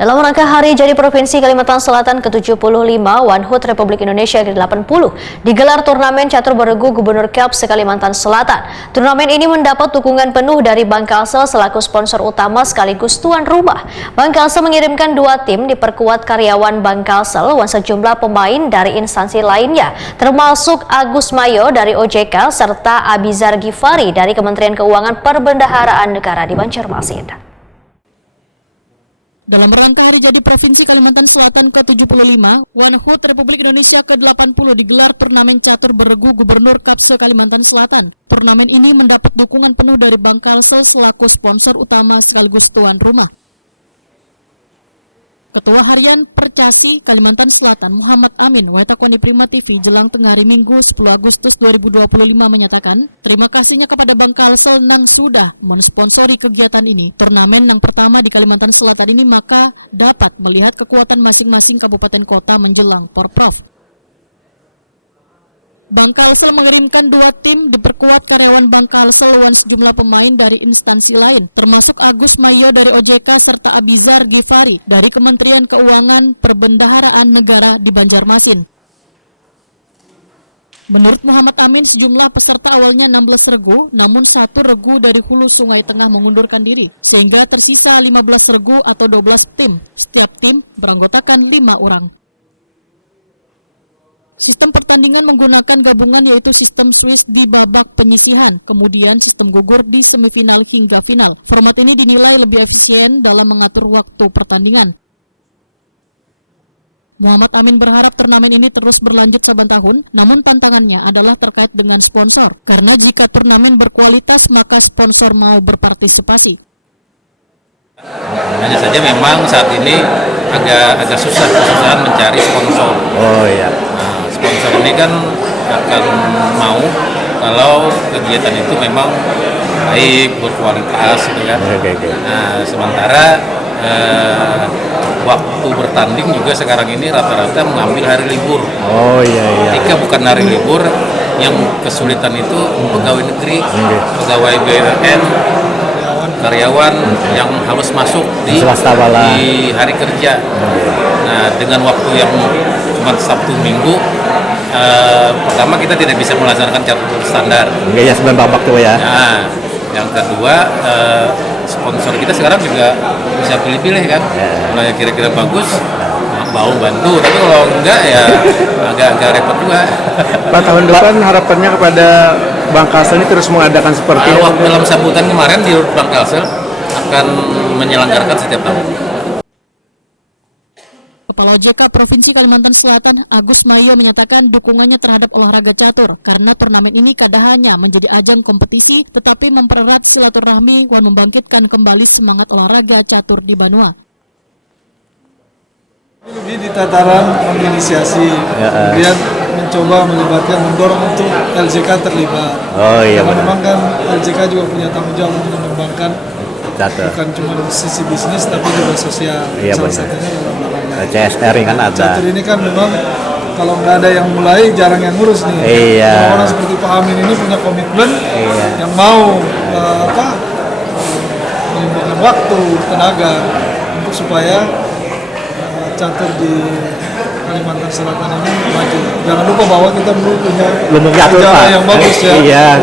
Dalam rangka Hari Jadi Provinsi Kalimantan Selatan ke-75, One Hood Republik Indonesia ke-80 digelar turnamen catur beregu Gubernur Cup se-Kalimantan Selatan. Turnamen ini mendapat dukungan penuh dari Bank Kalsel selaku sponsor utama sekaligus tuan rumah. Bank Kalsel mengirimkan 2 tim diperkuat karyawan Bank Kalsel dan sejumlah pemain dari instansi lainnya, termasuk Agus Mayo dari OJK serta Abizar Gifari dari Kementerian Keuangan Perbendaharaan Negara di Banjarmasin. Dalam rangka Hari Jadi Provinsi Kalimantan Selatan ke-75, One Hood Republik Indonesia ke-80 digelar turnamen catur beregu Gubernur Cup se-Kalimantan Selatan. Turnamen ini mendapat dukungan penuh dari Bank Kalsel selaku sponsor utama sekaligus tuan rumah. Ketua Harian Percasi Kalimantan Selatan Muhammad Amin Waitakoni Prima TV jelang tengah hari Minggu 10 Agustus 2025 menyatakan terima kasihnya kepada Bank Kalsel nang sudah mensponsori kegiatan ini. Turnamen yang pertama di Kalimantan Selatan ini maka dapat melihat kekuatan masing-masing kabupaten kota menjelang Porprov. Bank Kalsel mengirimkan 2 tim diperkuat karyawan Bank Kalsel dan sejumlah pemain dari instansi lain, termasuk Agus Mayo dari OJK serta Abizar Gifari dari Kementerian Keuangan Perbendaharaan Negara di Banjarmasin. Menurut Muhammad Amin, sejumlah peserta awalnya 16 regu, namun 1 regu dari hulu Sungai Tengah mengundurkan diri, sehingga tersisa 15 regu atau 12 tim. Setiap tim beranggotakan 5 orang. Sistem pertandingan menggunakan gabungan yaitu sistem Swiss di babak penyisihan, kemudian sistem gugur di semifinal hingga final. Format ini dinilai lebih efisien dalam mengatur waktu pertandingan. Muhammad Amin berharap turnamen ini terus berlanjut saban tahun, namun tantangannya adalah terkait dengan sponsor. Karena jika turnamen berkualitas, maka sponsor mau berpartisipasi. Hanya saja memang saat ini agak susah mencari sponsor. Sponsor ini kan akan mau kalau kegiatan itu memang baik, berkualitas gitu kan. Nah, sementara waktu bertanding juga sekarang ini rata-rata mengambil hari libur. Ketika bukan hari libur, yang kesulitan itu pegawai negeri, pegawai BUMN, karyawan yang harus masuk di hari kerja. Nah, dengan waktu yang cuma Sabtu Minggu, pertama kita tidak bisa melaksanakan catur standar. Ya, 9 babak tuh ya. Nah, yang kedua, sponsor kita sekarang juga bisa pilih-pilih kan. Kalau yang kira-kira bagus, mau bantu. Tapi kalau enggak ya agak repot juga. Pak, tahun depan harapannya kepada Bank Kalsel ini terus mengadakan seperti ini. Dalam sambutan kemarin di Bank Kalsel akan menyelenggarakan setiap tahun. Kepala OJK Provinsi Kalimantan Selatan Agus Mayo menyatakan dukungannya terhadap olahraga catur karena turnamen ini kada hanya menjadi ajang kompetisi tetapi mempererat silaturahmi dan membangkitkan kembali semangat olahraga catur di Banua. Lebih di tataran menginisiasi, kemudian mencoba melibatkan, mendorong untuk LJK terlibat. Karena memang kan LJK juga punya tanggung jawab untuk mengembangkan bukan cuma sisi bisnis tapi juga sosial. Salah satunya dalam olahraga. CSR kan ada. Catur ini kan memang kalau nggak ada yang mulai jarang yang ngurus nih. Orang-orang seperti Pak Amin ini punya komitmen yang mau menimbulkan waktu, tenaga untuk supaya catur di Kalimantan Selatan ini maju. Jangan lupa bahwa kita belum punya sejarah yang bagus ya.